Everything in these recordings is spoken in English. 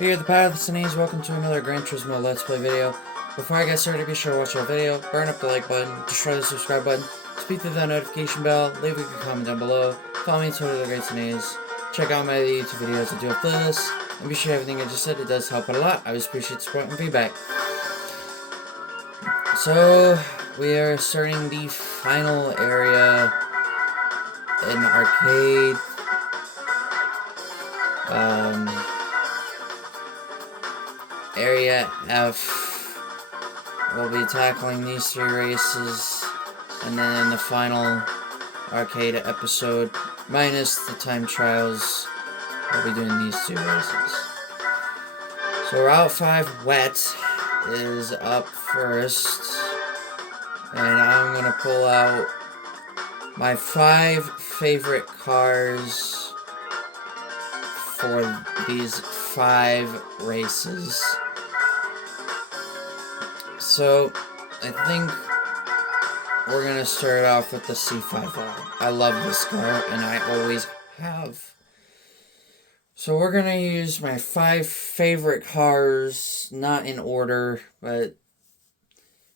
Here, the path of the Sneeze. Welcome to another Gran Turismo Let's Play video. Before I get started, be sure to watch our video, burn up the like button, destroy the subscribe button, speak to the notification bell, leave a good comment down below, follow me on Twitter, the Great Sneeze, check out my other YouTube videos, I do a playlist, and be sure everything I just said, it does help out a lot. I always appreciate support and feedback. So, we are starting the final area in arcade. Area F. We'll be tackling these 3 races, and then in the final arcade episode, minus the time trials, we'll be doing these 2 races. So Route 5 Wet is up first, and I'm going to pull out my 5 favorite cars for these 5 races. So, I think we're going to start off with the C5R. I love this car, and I always have. So we're going to use my 5 favorite cars, not in order, but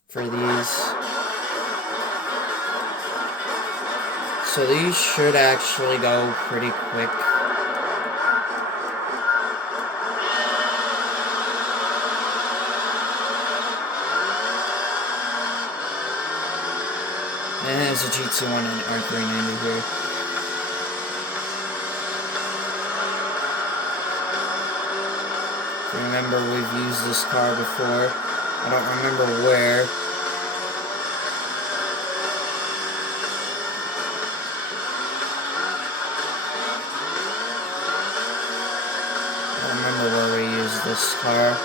for these. So these should actually go pretty quick. And there's a GT1 and R390 here. If you remember, we've used this car before. I don't remember where. I don't remember where we used this car.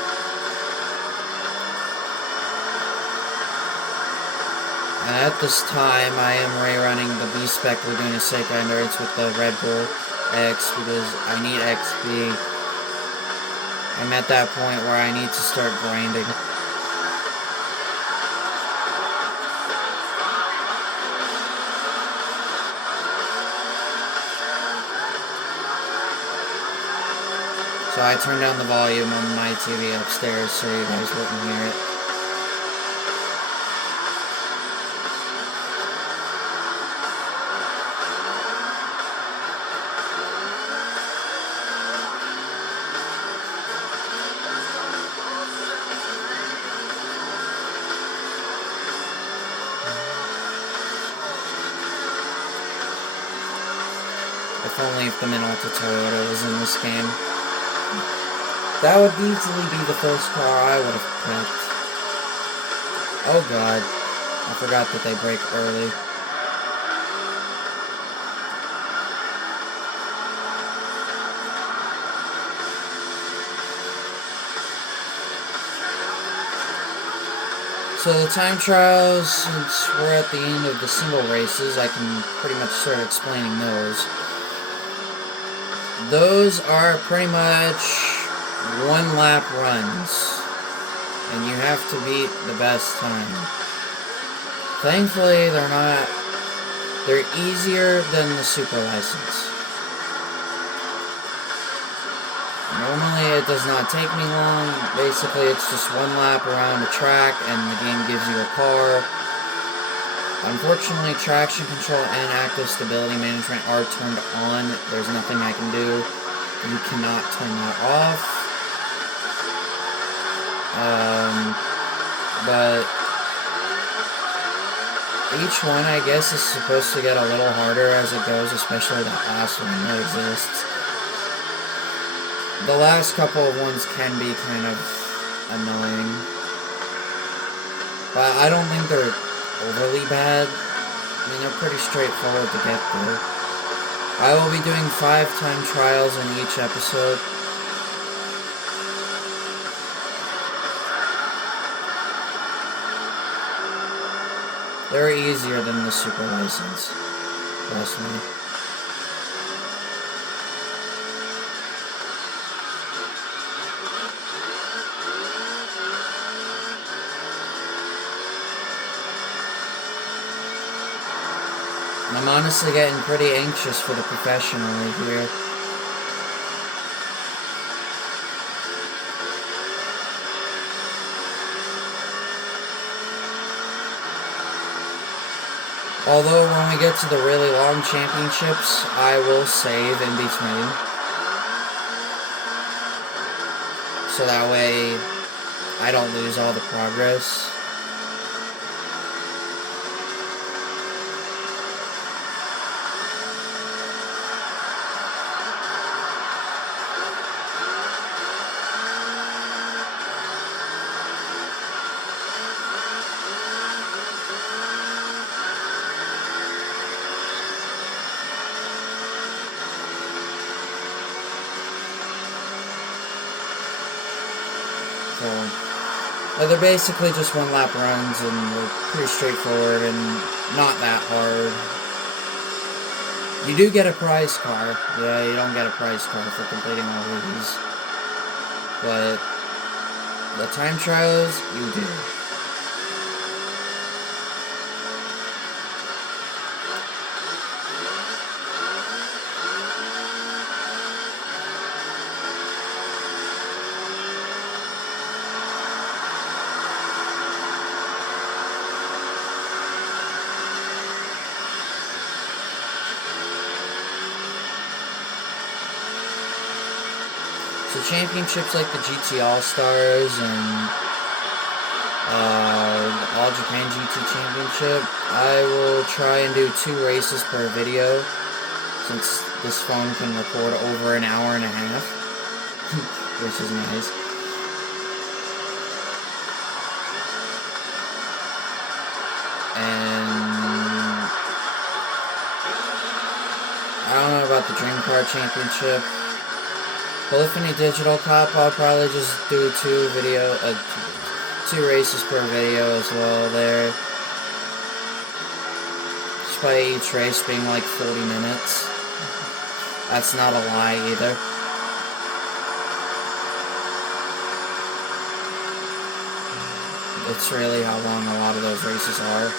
And at this time, I am rerunning the B-Spec Laguna Seca Endurance with the Red Bull X because I need XP. I'm at that point where I need to start grinding. So I turned down the volume on my TV upstairs so you guys wouldn't hear it. If only if the Minolta Toyota was in this game. That would easily be the first car I would have picked. Oh god. I forgot that they brake early. So the time trials, since we're at the end of the single races, I can pretty much start explaining those. Those are pretty much 1 lap runs, and you have to beat the best time. Thankfully, they're easier than the super license. Normally, it does not take me long. Basically, it's just 1 lap around a track, and the game gives you a car. Unfortunately, traction control and active stability management are turned on. There's nothing I can do. You cannot turn that off. But each one, I guess, is supposed to get a little harder as it goes, especially that last one that exists. The last couple of ones can be kind of annoying. But I don't think they're overly bad. I mean, they're pretty straightforward to get through. I will be doing 5 time trials in each episode. They're easier than the super license, trust me. I'm honestly getting pretty anxious for the professional league here. Although when we get to the really long championships, I will save in between. So that way I don't lose all the progress. They're basically just one lap runs, and they're pretty straightforward and not that hard. You do get a prize car. Yeah, you don't get a prize car for completing all of these. But the time trials, you do. So championships like the GT All-Stars and All Japan GT Championship, I will try and do 2 races per video, since this phone can record over an hour and a half, which is nice. And I don't know about the Dream Car Championship. Polyphony Digital Cup, I'll probably just do 2 races per video as well there. Despite each race being like 40 minutes. That's not a lie either. It's really how long a lot of those races are.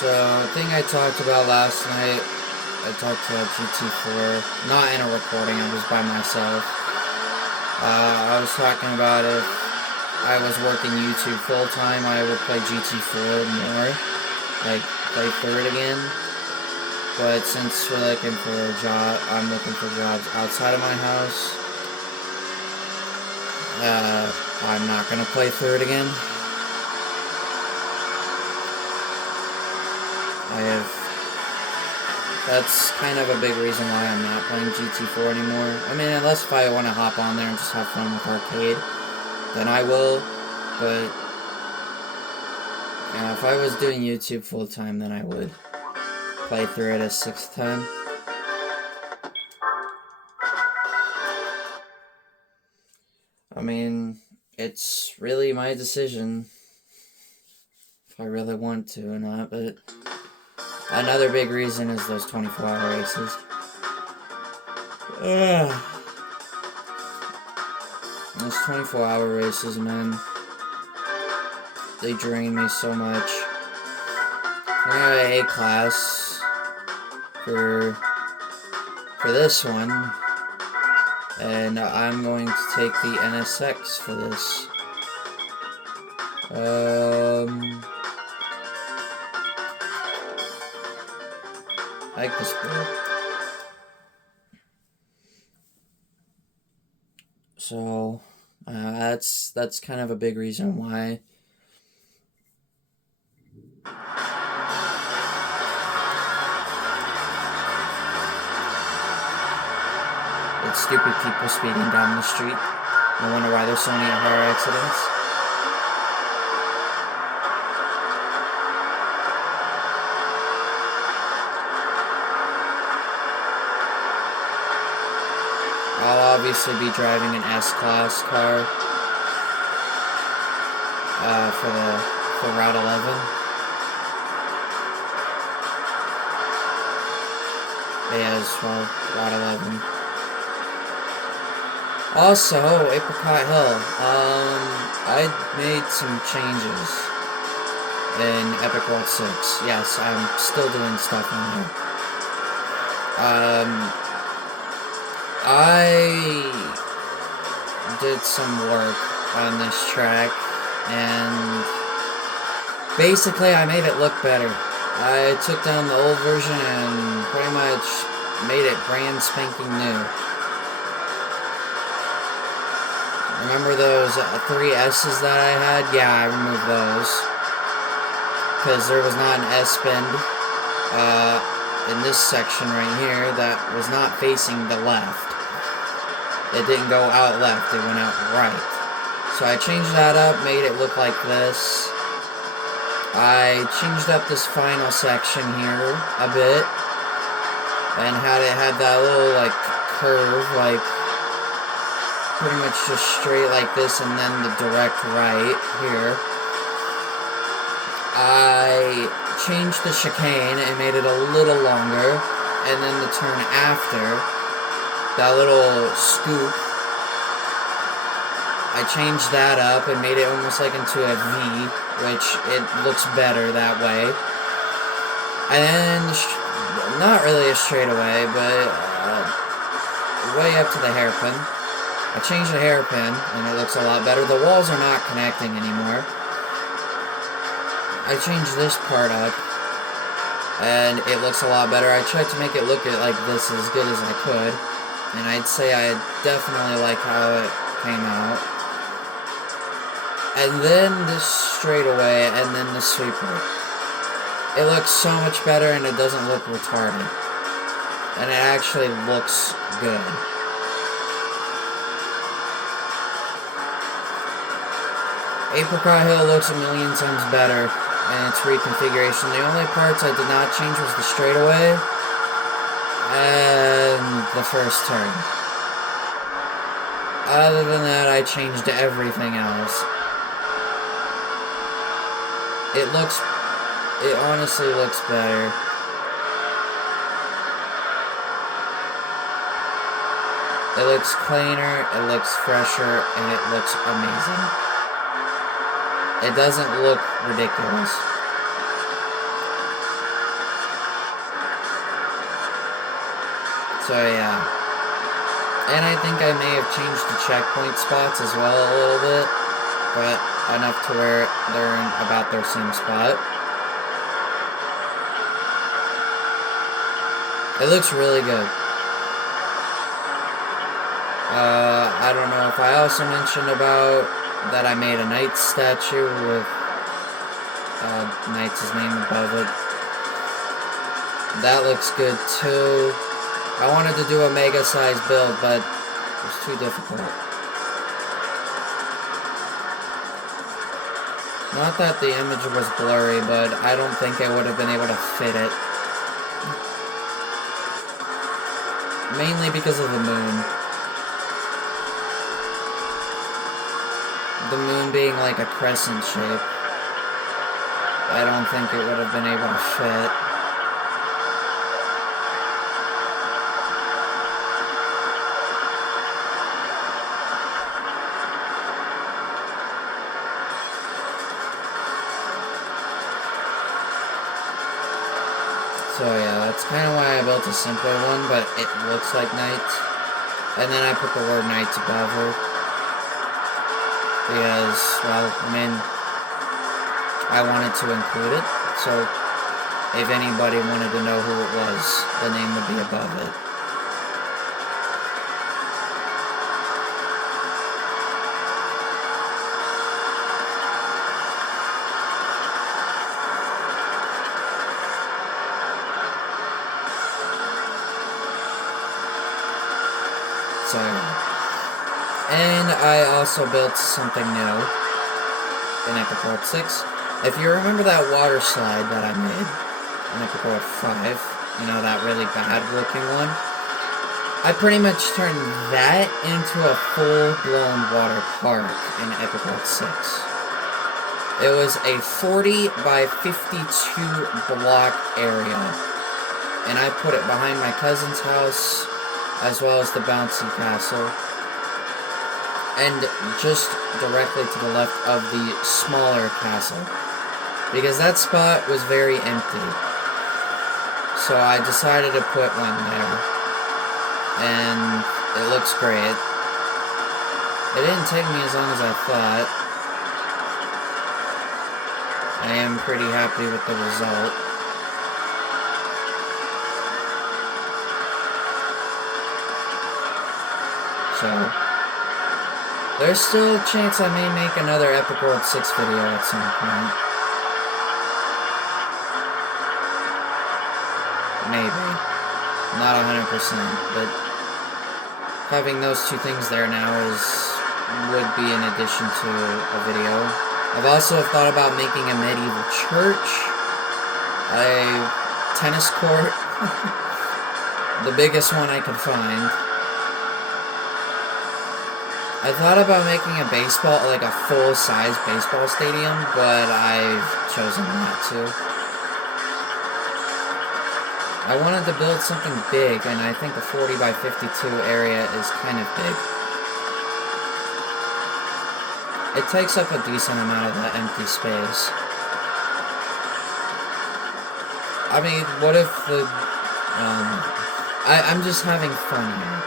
So, the thing I talked about last night, I talked about GT4, not in a recording, I was by myself. I was talking about if I was working YouTube full-time, I would play GT4 more, like, play third again. But since we're looking for a job, I'm looking for jobs outside of my house, I'm not gonna play third again. That's kind of a big reason why I'm not playing GT4 anymore. I mean, unless if I want to hop on there and just have fun with arcade, then I will. But yeah, if I was doing YouTube full time, then I would play through it a 6th time. I mean, it's really my decision if I really want to or not, but another big reason is those 24-hour races. Those 24-hour races, man, they drain me so much. I got an A class for this one, and I'm going to take the NSX for this. I like this board. So, that's kind of a big reason why. It's stupid people speeding down the street. I wonder why there's so many car accidents. I'll obviously be driving an S-Class car for Route 11. Yeah, as well, Route 11. Also, Apricot Hill. I made some changes in Epic World 6. Yes, I'm still doing stuff on here. I did some work on this track, and basically I made it look better. I took down the old version and pretty much made it brand spanking new. Remember those 3 S's that I had? Yeah, I removed those. Because there was not an S bend in this section right here that was not facing the left. It didn't go out left, it went out right. So I changed that up, made it look like this. I changed up this final section here a bit. And had that little, like, curve, like, pretty much just straight like this, and then the direct right here. I changed the chicane and made it a little longer, and then the turn after, that little scoop, I changed that up and made it almost like into a V, which it looks better that way. And then, not really a straightaway, but way up to the hairpin. I changed the hairpin, and it looks a lot better. The walls are not connecting anymore. I changed this part up, and it looks a lot better. I tried to make it look like this as good as I could, and I'd say I definitely like how it came out. And then this straightaway, and then the sweeper. It looks so much better, and it doesn't look retarded. And it actually looks good. Apricot Hill looks a million times better in its reconfiguration. The only parts I did not change was the straightaway and the first turn. Other than that, I changed everything else. It honestly looks better. It looks cleaner, it looks fresher, and it looks amazing. It doesn't look ridiculous. So yeah. And I think I may have changed the checkpoint spots as well a little bit, but enough to where they're in about their same spot. It looks really good. I don't know if I also mentioned about that I made a knight statue with knight's name above it. That looks good too. I wanted to do a mega size build, but it was too difficult. Not that the image was blurry, but I don't think I would have been able to fit it. Mainly because of the moon. The moon being like a crescent shape. I don't think it would have been able to fit. So yeah, that's kind of why I built a simpler one, but it looks like knights. And then I put the word knights above her. Because, well, I mean, I wanted to include it, so if anybody wanted to know who it was, the name would be above it. So, and I also built something new in Epic World 6. If you remember that water slide that I made in Epic World 5, you know, that really bad looking one? I pretty much turned that into a full-blown water park in Epic World 6. It was a 40 by 52 block area, and I put it behind my cousin's house, as well as the bouncy castle, and just directly to the left of the smaller castle, because that spot was very empty. So I decided to put one there, and it looks great. It didn't take me as long as I thought. I am pretty happy with the result. So, there's still a chance I may make another Epic World 6 video at some point. Maybe. Not 100%, but having those two things there now would be in addition to a video. I've also thought about making a medieval church, a tennis court, the biggest one I could find. I thought about making a baseball, like a full-size baseball stadium, but I've chosen not to. I wanted to build something big, and I think a 40 by 52 area is kind of big. It takes up a decent amount of that empty space. I mean, what if the... I'm just having fun here.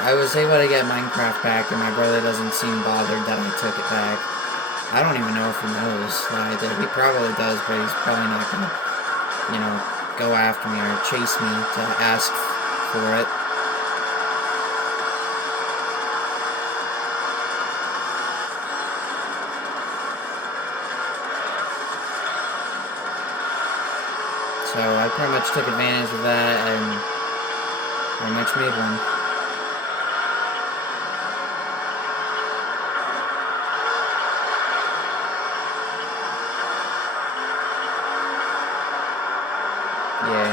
I was able to get Minecraft back, and my brother doesn't seem bothered that I took it back. I don't even know if he knows that I did. He probably does, but he's probably not gonna, you know, go after me or chase me to ask for it. So I pretty much took advantage of that and pretty much made one. Yay.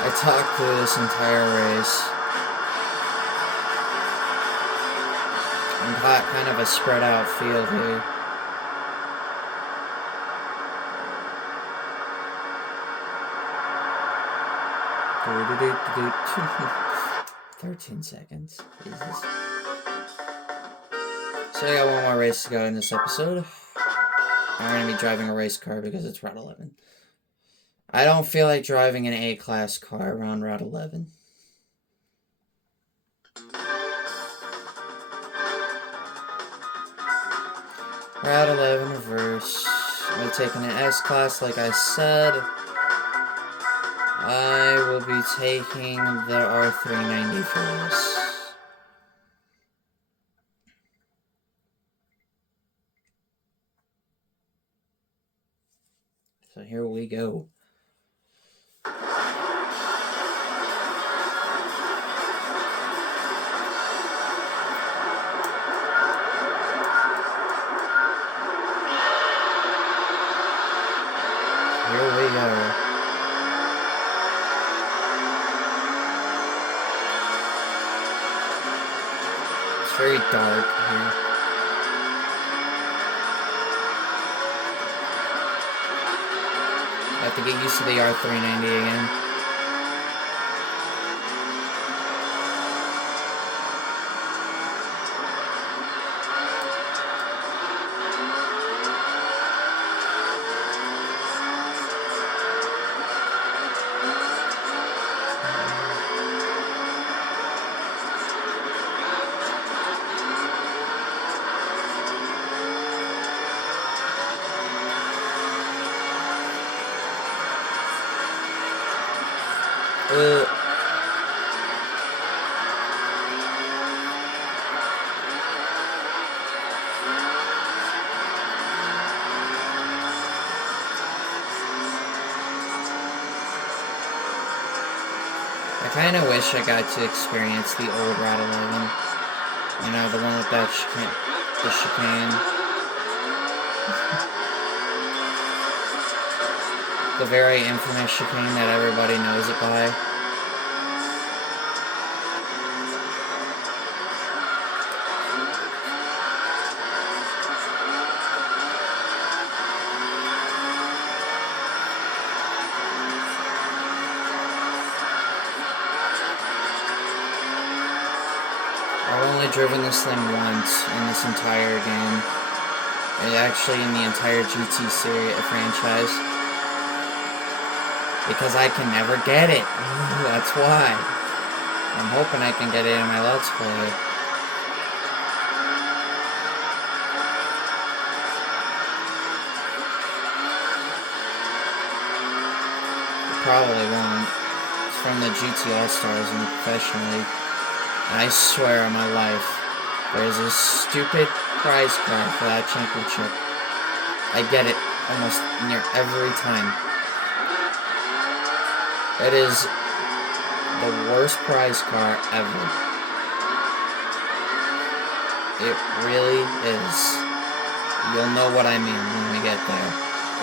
I talked through this entire race. And got kind of a spread out field here. Do-do-do-do-do. 13 seconds. Jesus. So I got one more race to go in this episode. I'm going to be driving a race car because it's Route 11. I don't feel like driving an A-class car around Route 11. Route 11 reverse. We're taking an S-class like I said. I will be taking the R390 for this. So here we go. Here we go. It's very dark here. I have to get used to the R390 again. I kind of wish I got to experience the old Route 11. You know, the one with that the chicane. The very infamous chicane that everybody knows it by. I've only driven this thing once in this entire game. And actually in the entire GT series franchise. Because I can never get it. That's why. I'm hoping I can get it in my Let's Play. Probably won't. It's from the GT All-Stars in the Professional League. And I swear on my life, there's a stupid prize card for that championship. I get it almost near every time. It is the worst prize card ever. It really is. You'll know what I mean when we get there.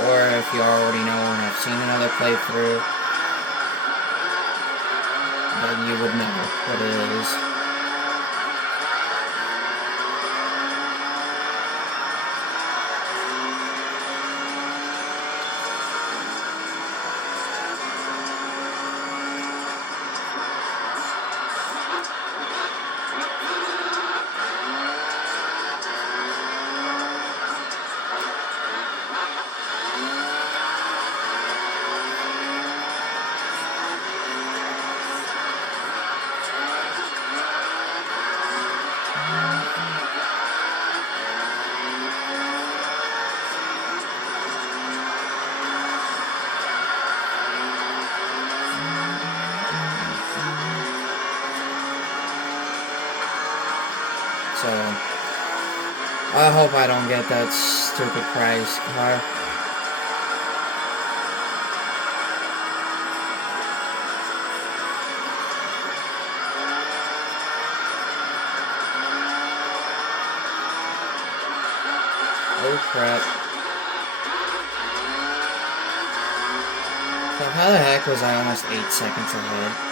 Or if you already know and have seen another playthrough, then you would know what it is. So, I hope I don't get that stupid prize car. Oh crap. So how the heck was I almost 8 seconds ahead?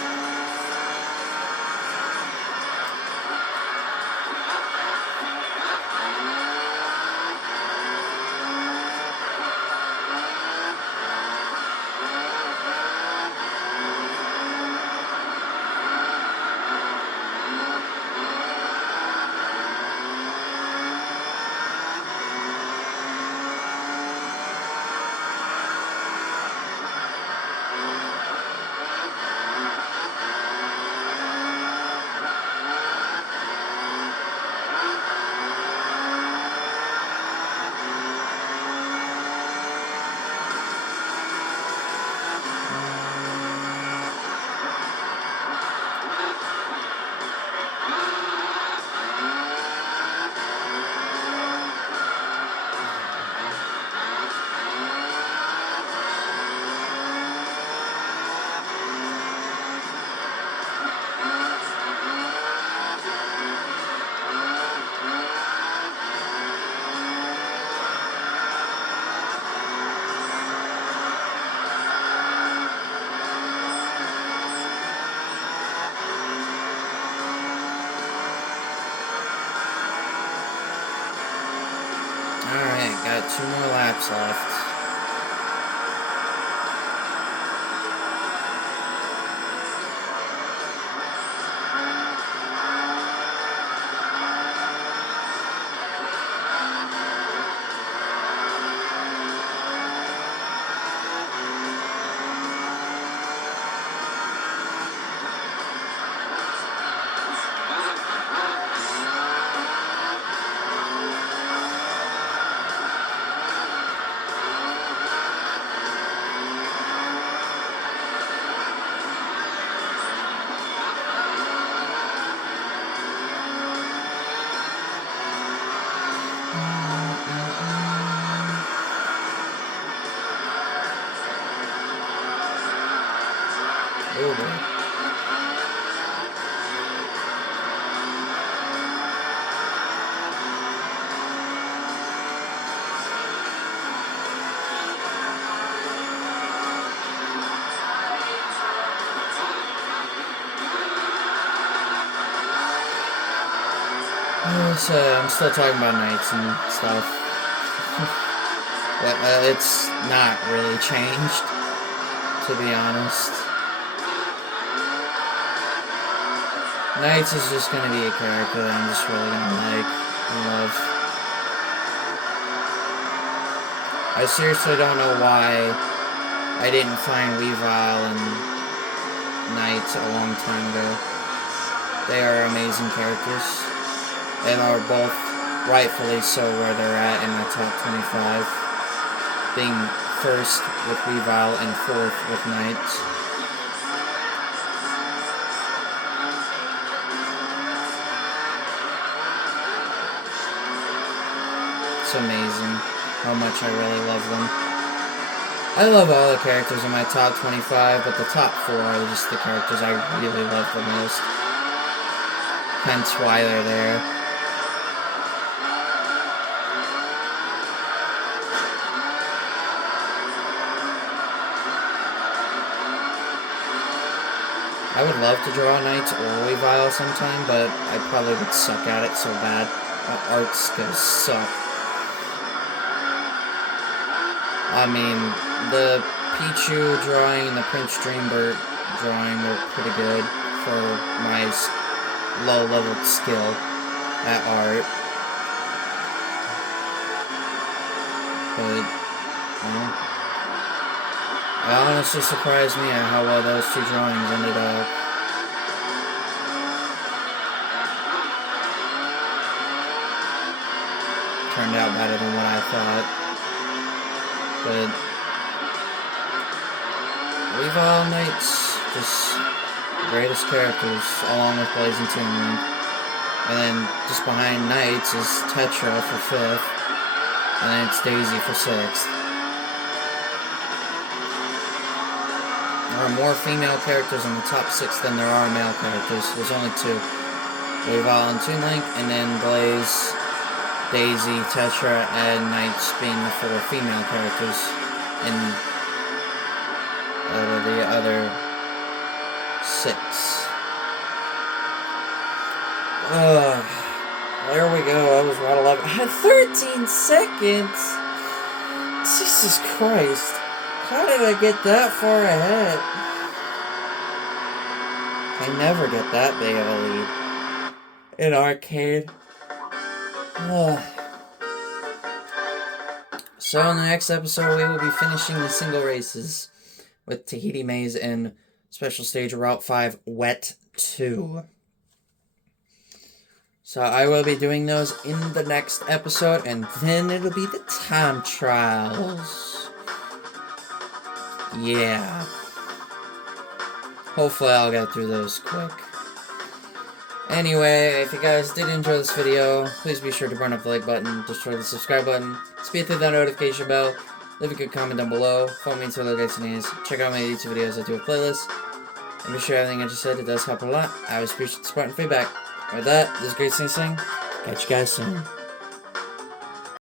Alright, got 2 more laps left. I'm still talking about knights and stuff. But it's not really changed, to be honest. Knights is just gonna be a character that I'm just really gonna like and love. I seriously don't know why I didn't find Weavile and Knights a long time ago. They are amazing characters, and are both rightfully so where they're at in my top 25. Being first with Weavile and fourth with Knights. It's amazing how much I really love them. I love all the characters in my top 25, but the top 4 are just the characters I really love the most. Hence why they're there. I would love to draw Knights or Weavile sometime, but I probably would suck at it so bad. My art skills suck. I mean, the Pichu drawing and the Prince Dreambert drawing were pretty good for my low-level skill at art. But, you know, it honestly surprised me at how well those two drawings ended up. Turned out better than what I thought. But Weavile Knights, just greatest characters, along with Blazing Toon. And then just behind Knights is Tetra for 5th, and then it's Daisy for 6th. There are more female characters in the top 6 than there are male characters. There's only 2. Weavile and Toon Link, and then Blaze, Daisy, Tetra, and Knights being the 4 female characters in the other 6. There we go. I was Route 11. I had 13 seconds! Jesus Christ. How did I get that far ahead? I never get that big of a lead in arcade. So in the next episode, we will be finishing the single races with Tahiti Maze and Special Stage Route 5 Wet 2. So I will be doing those in the next episode, and then it'll be the time trials. Yeah. Hopefully I'll get through those quick. Anyway, if you guys did enjoy this video, please be sure to burn up the like button, destroy the subscribe button, speed through that notification bell, leave a good comment down below, follow me on Twitter, check out my YouTube videos, I do a playlist, and be sure everything I just said, it does help a lot. I always appreciate the support and feedback. With that, this is Great Sing. Catch you guys soon.